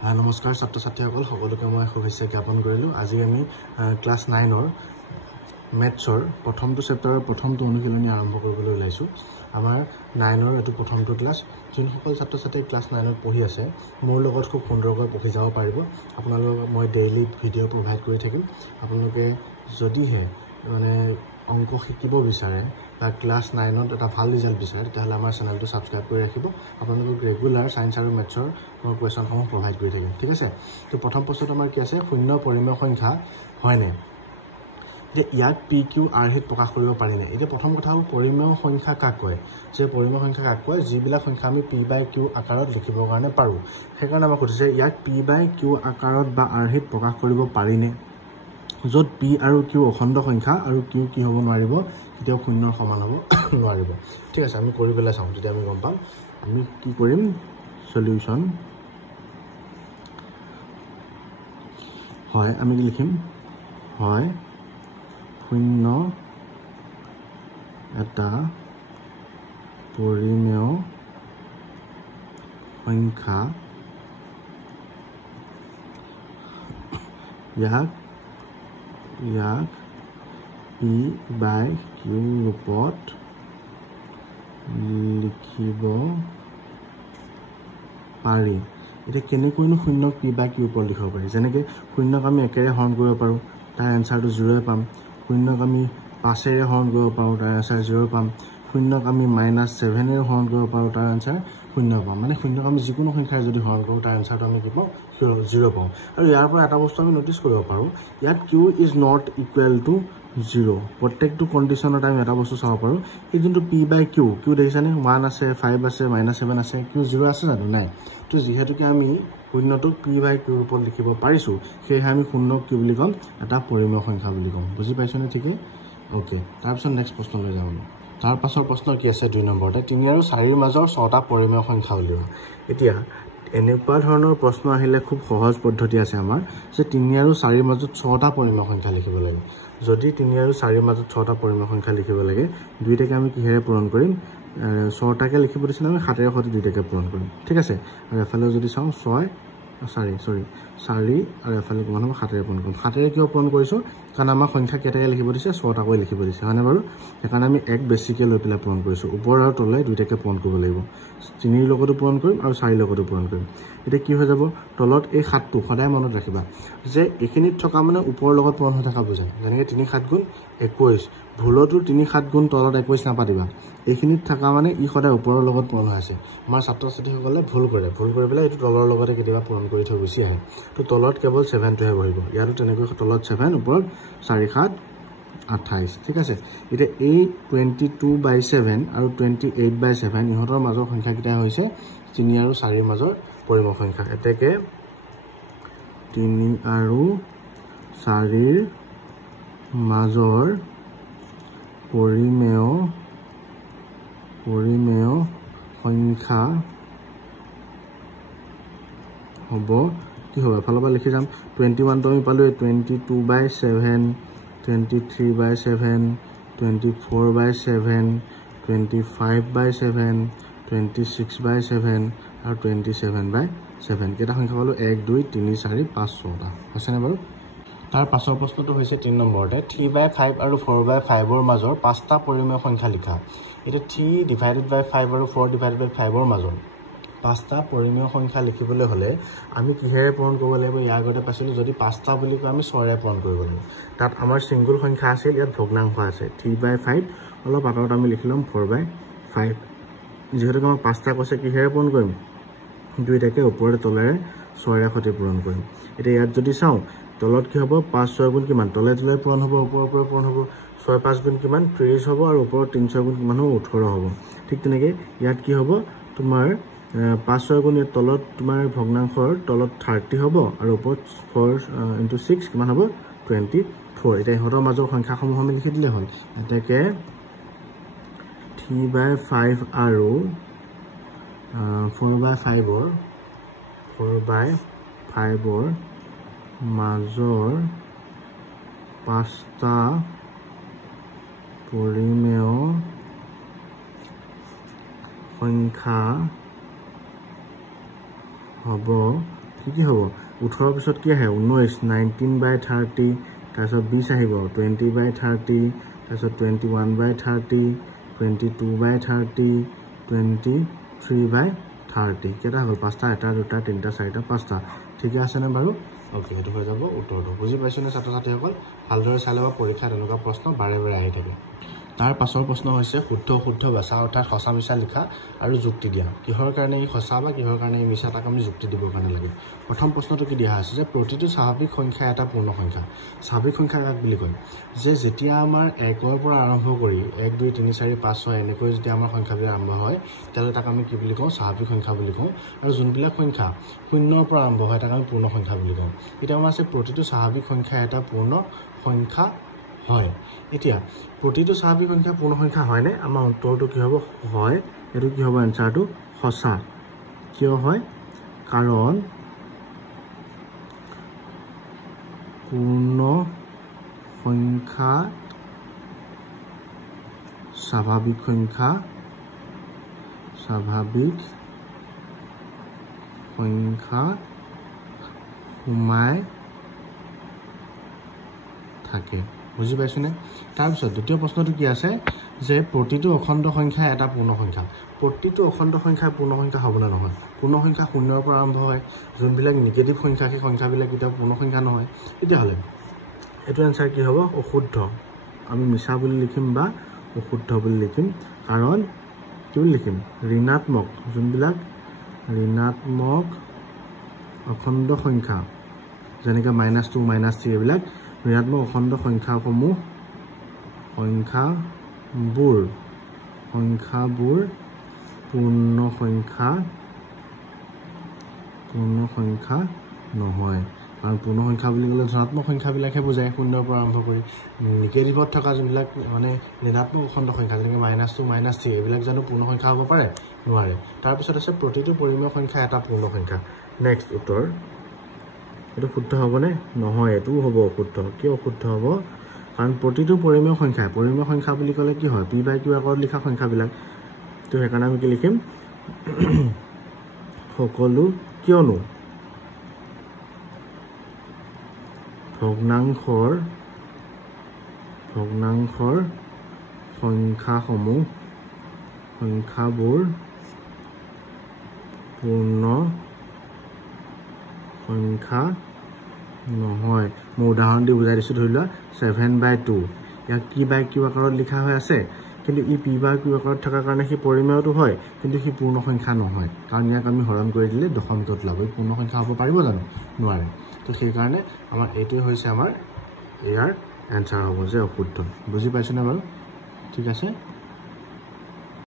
নমস্কাৰ ছাত্ৰ ছাত্ৰীসকল সকলোকে মই শুভেচ্ছা জ্ঞাপন কৰিলোঁ। আজি আমি ক্লাছ 9ৰ মেথছৰ প্ৰথমটো চেপ্টাৰৰ প্ৰথমটো অনুশীলনী আৰম্ভ কৰিবলৈ ওলাইছোঁ। আমাৰ 9ৰ এইটো প্ৰথমটো ক্লাছ। যোনসকল ছাত্ৰ ছাত্ৰী ক্লাছ 9ত পঢ়ি আছে মোৰ লগত খুব সুন্দৰকৈ পঢ়ি যাব পাৰিব। আপোনালোকক মই ডেইলি ভিডিঅ' প্ৰভাইড কৰি থাকিম। আপোনালোকে যদিহে অংক শিকিব বিচাৰে বা ক্লাছ 9ত এটা ভাল ৰিজাল্ট বিচাৰে তেতিয়াহ'লে আমাৰ চেনেলটো ছাবস্ক্ৰাইব কৰি ৰাখিব। আপোনালোকক ৰেগুলাৰ ছায়েন্স আৰু মেথছৰ মই কুৱেশ্যনসমূহ প্ৰভাইড কৰি থাকিম, ঠিক আছে। তো প্ৰথম প্ৰশ্নটো আমাৰ কি আছে, শূন্য পৰিমেয় সংখ্যা হয়নে? এতিয়া ইয়াক পি কিউ আৰ হিত প্ৰকাশ কৰিব পাৰিনে? এতিয়া প্ৰথম কথা হ'ল পৰিমেয় সংখ্যা কাক কয়? যে পৰিমেয় সংখ্যা কাক কয়? যিবিলাক সংখ্যা আমি পি বাই কিউ আকাৰত লিখিবৰ কাৰণে পাৰোঁ। সেইকাৰণে আমাক সুধিছে ইয়াক পি বাই কিউ আকাৰত বা আৰ হিত প্ৰকাশ কৰিব পাৰিনে? য'ত পি আৰু কিউ অখণ্ড সংখ্যা আৰু কিউ কি হ'ব নোৱাৰিব, কেতিয়াও শূন্যৰ সমান হ'ব নোৱাৰিব। ঠিক আছে, আমি কৰি পেলাই চাওঁ, তেতিয়া আমি গম পাম। আমি কি কৰিম, সলিউশ্যন হয়, আমি কি লিখিম, হয় শূন্য এটা পৰিমেয় সংখ্যা, ইয়াক পি বাই কিউ ৰূপত লিখিব পাৰি। এতিয়া কেনেকৈনো শূন্যক পি বাই কিউ ৰূপত লিখিব পাৰি? যেনেকৈ শূন্যক আমি একেৰে হৰণ কৰিব পাৰোঁ, তাৰ এনচাৰটো 0 পাম। শূন্যক আমি 5ৰে হৰণ কৰিব পাৰোঁ, তাৰ এনচাৰ 0 পাম। শূন্যক আমি -7ৰে হৰণ কৰিব পাৰোঁ, তাৰ এনচাৰ 0 পাম। মানে শূন্যক আমি যিকোনো সংখ্যাৰে যদি হৰণ কৰোঁ তাৰ এনচাৰটো আমি কি পাওঁ, 0 পাওঁ। আৰু ইয়াৰ পৰা এটা বস্তু আমি ন'টিছ কৰিব পাৰোঁ, ইয়াত Q is not equal to 0। প্ৰত্যেকটো কণ্ডিশ্যনত আমি এটা বস্তু চাব পাৰোঁ, এই যোনটো পি বাই কিউ দেখিছানে, 1 আছে, 5 আছে, -7 আছে, কিউ 0 আছে জানো? নাই। তো যিহেতুকে আমি শূন্যটোক পি বাই কিউ ৰূপত লিখিব পাৰিছোঁ, সেয়েহে আমি শূন্যক কি বুলি ক'ম, এটা পৰিমেয় সংখ্যা বুলি ক'ম। বুজি পাইছনে? ঠিকে, অ'কে। তাৰপিছত নেক্সট প্ৰশ্নলৈ যাওঁ। তাৰ পাছৰ প্ৰশ্ন কি আছে, 2 নম্বৰতে 3 আৰু 4ৰ মাজৰ 6টা পৰিমেয় সংখ্যা উলিওৱা। এতিয়া এনেকুৱা ধৰণৰ প্ৰশ্ন আহিলে খুব সহজ পদ্ধতি আছে আমাৰ, যে 3 আৰু 4ৰ মাজত 6টা পৰিমেয় সংখ্যা লিখিব লাগে। যদি 3 আৰু 4ৰ মাজত 6টা পৰিমেয় সংখ্যা লিখিব লাগে, দুইটাকে আমি কিহেৰে পূৰণ কৰিম, 6টাকে লিখিব দিছিলে, আমি 7ৰে সৈতে দুইটাকে পূৰণ কৰিম, ঠিক আছে। আৰু এফালেও যদি চাওঁ 4 আৰু এফালে কিমান হ'ব, 7ৰে পূৰণ কৰিম। 7ৰে কিয় পূৰণ কৰিছোঁ, কাৰণ আমাৰ সংখ্যা কেইটাকে লিখিব দিছে, 6টাকৈ লিখিব দিছে, হয়নে বাৰু? সেইকাৰণে আমি 1 বেছিকৈ লৈ পেলাই পূৰণ কৰিছোঁ। ওপৰ আৰু তলে দুইটাকে পূৰণ কৰিব লাগিব। 3ৰ লগতো পূৰণ কৰিম আৰু 4ৰ লগতো পূৰণ কৰিম। এতিয়া কি হৈ যাব, তলত এই 7টো সদায় মনত ৰাখিবা যে এইখিনিত থকা মানে ওপৰৰ লগত পূৰণ হৈ থকা বুজায়। যেনেকৈ 3 7 গুণ 21, ভুলতো 3 7 গুণ তলত 21 নাপাতিবা। এইখিনিত থকা মানে ই সদায় ওপৰৰ লগত পূৰণ হৈ আছে। আমাৰ ছাত্ৰ ছাত্ৰীসকলে ভুল কৰি পেলাই এইটো তলৰ লগতে কেতিয়াবা পূৰণ কৰি থৈ গুচি আহে। তো তলত কেৱল 7টোহে বহিব। ইয়াতো তেনেকৈ তলত 7, ওপৰত 4 7 28, ঠিক আছে। এতিয়া এই 22/7 আৰু 28/7 ইহঁতৰ মাজৰ সংখ্যাকেইটা হৈছে 3 আৰু 4ৰ মাজৰ পৰিমেয় সংখ্যা। এতেকে 3 আৰু 4ৰ মাজৰ পৰিমেয় সংখ্যা হ'ব, কি হ'ব, এফালৰ পৰা লিখি যাম। 21টো আমি পালোঁ 22/7, 23/7, 24/7, 25/7, 26/7 আৰু 27/7। কেইটা সংখ্যা পালোঁ, 1 2 3 4 5 6টা, হৈছেনে বাৰু? তাৰ পাছৰ প্ৰশ্নটো হৈছে 3 নম্বৰতে 3/5 আৰু 4/5ৰ মাজৰ 5টা পৰিমেয় সংখ্যা লিখা। এতিয়া 3/5 আৰু 4/5ৰ মাজৰ 5টা পৰিমেয় সংখ্যা লিখিবলৈ হ'লে আমি কিহেৰে পূৰণ কৰিব লাগিব? ইয়াৰ আগতে পাইছিলোঁ, যদি 5টা বুলি কয় আমি 6ৰে পূৰণ কৰিব লাগিব। তাত আমাৰ ছিংগুল সংখ্যা আছিল, ইয়াত ভগ্নাংশ আছে। 3/5 অলপ আঁতৰত আমি লিখি ল'ম 4/5। যিহেতুকে আমাক 5টা কৈছে, কিহেৰে পূৰণ কৰিম? দুইটাকে ওপৰে তলেৰে 6ৰে সৈতে পূৰণ কৰিম। এতিয়া ইয়াত যদি চাওঁ, তলত কি হ'ব, 5 6 গুণ কিমান, তলে তলে পূৰণ হ'ব, ওপৰে পূৰণ হ'ব। 6 5 গুণ কিমান, 30 হ'ব, আৰু ওপৰত 3 6 গুণ কিমান হ'ব, 18 হ'ব। ঠিক তেনেকৈ ইয়াত কি হ'ব, তোমাৰ 5 6 গুণ তলত তোমাৰ ভগ্নাংশৰ তলত 30 হ'ব, আৰু ওপৰত 4 × 6 কিমান হ'ব, 24। এতিয়া ইহঁতৰ মাজৰ সংখ্যাসমূহ আমি লিখি দিলে হ'ল। এতেকে 3/5 আৰু 4/5ৰ মাজৰ 5টা পৰিমেয় সংখ্যা হ'ব কি হ'ব 18 পিছত কি আহে 19 19/30 তাৰপিছত 20 আহিব 20/30 তাৰপিছত 21/30 22/30 23/30 কেইটা হ'ল 5টা 1টা 2টা 3টা 4টা 5টা ঠিক আছে নে বাৰু ওকে সেইটো হৈ যাব উত্তৰটো বুজি পাইছনে ছাত্ৰ ছাত্ৰীসকল ভালদৰে চাই ল'বা পৰীক্ষাত এনেকুৱা প্ৰশ্ন বাৰে বাৰে আহি থাকে তাৰ পাছৰ প্ৰশ্ন হৈছে শুদ্ধ শুদ্ধ বাছা অৰ্থাৎ সঁচা মিছা লিখা আৰু যুক্তি দিয়া কিহৰ কাৰণে ই সঁচা বা কিহৰ কাৰণে ই মিছা তাক আমি যুক্তি দিবৰ কাৰণে লাগে প্ৰথম প্ৰশ্নটো কি দিয়া আছে যে প্ৰতিটো স্বাভাৱিক সংখ্যা এটা পূৰ্ণ সংখ্যা স্বাভাৱিক সংখ্যা কাক বুলি কয় যে যেতিয়া আমাৰ 1ৰ পৰা আৰম্ভ কৰি 1 2 3 4 5 6 এনেকৈ যেতিয়া আমাৰ সংখ্যাবিলাক আৰম্ভ হয় তেতিয়াহ'লে তাক আমি কি বুলি কওঁ স্বাভাৱিক সংখ্যা বুলি কওঁ আৰু যোনবিলাক সংখ্যা 0ৰ পৰা আৰম্ভ হয় তাক আমি পূৰ্ণ সংখ্যা বুলি কওঁ এতিয়া আমাৰ আছে প্ৰতিটো স্বাভাৱিক সংখ্যা এটা পূৰ্ণ সংখ্যা হয় এতিয়া প্ৰতিটো স্বাভাৱিক সংখ্যা পূৰ্ণ সংখ্যা হয় নে আমাৰ উত্তৰটো কি হ'ব হয় এটো কি হ'ব এনসাৰটো সঁচা কিয় হয় কাৰণ পূৰ্ণ সংখ্যা স্বাভাৱিক সংখ্যা সোমাই থাকে বুজি পাইছনে তাৰপিছত দ্বিতীয় প্ৰশ্নটো কি আছে যে প্ৰতিটো অখণ্ড সংখ্যা এটা পূৰ্ণ সংখ্যা প্ৰতিটো অখণ্ড সংখ্যা পূৰ্ণ সংখ্যা হ'ব না নহয় পূৰ্ণ সংখ্যা 0ৰ পৰা আৰম্ভ হয় যোনবিলাক নিগেটিভ সংখ্যা সেই সংখ্যাবিলাক কেতিয়াও পূৰ্ণ সংখ্যা নহয় তেতিয়াহ'লে এইটো এনসাৰ কি হ'ব অশুদ্ধ আমি মিছা বুলি লিখিম বা অশুদ্ধ বুলি লিখিম কাৰণ কি বুলি লিখিম ঋণাত্মক যোনবিলাক ঋণাত্মক অখণ্ড সংখ্যা যেনেকৈ -2 -3 এইবিলাক ঋণাত্মক অখণ্ড সংখ্যাবোৰ পূৰ্ণ সংখ্যা নহয় কাৰণ পূৰ্ণ সংখ্যা বুলি ক'লে ধনাত্মক সংখ্যাবিলাকহে বুজায় 0ৰ পৰা আৰম্ভ কৰি নিগেটিভত থকা যোনবিলাক মানে ঋণাত্মক অখণ্ড সংখ্যা যেনেকৈ -2 -3 এইবিলাক জানো পূৰ্ণ সংখ্যা হ'ব পাৰে নোৱাৰে তাৰপিছত আছে প্ৰতিটো পৰিমেয় সংখ্যা এটা পূৰ্ণ সংখ্যা নেক্সট উত্তৰ এইটো শুদ্ধ হ'বনে নহয় এইটোও হ'ব অশুদ্ধ কিয় অশুদ্ধ হ'ব কাৰণ প্ৰতিটো পৰিমেয় সংখ্যা বুলি ক'লে কি হয় p/q আকাৰত লিখা সংখ্যাবিলাক তো সেইকাৰণে আমি কি লিখিম সকলো কিয়নো ভগ্নাংশৰ সংখ্যাবোৰ পূৰ্ণ সংখ্যা নহয় মই উদাহৰণ দি বুজাই দিছোঁ ধৰি লোৱা 7/2 ইয়াক p/q আকাৰত লিখা হৈ আছে কিন্তু ই p/q আকাৰত থকাৰ কাৰণে সি পৰিমেয়টো হয় কিন্তু সি পূৰ্ণ সংখ্যা নহয় কাৰণ ইয়াক আমি হৰণ কৰি দিলে দশমিকত লাভ পূৰ্ণ সংখ্যা হ'ব পাৰিব জানো নোৱাৰে তো সেইকাৰণে আমাৰ এইটোৱে হৈছে আমাৰ ইয়াৰ এনসাৰ হ'ব যে অশুদ্ধ বুজি পাইছনে বাৰু ঠিক আছে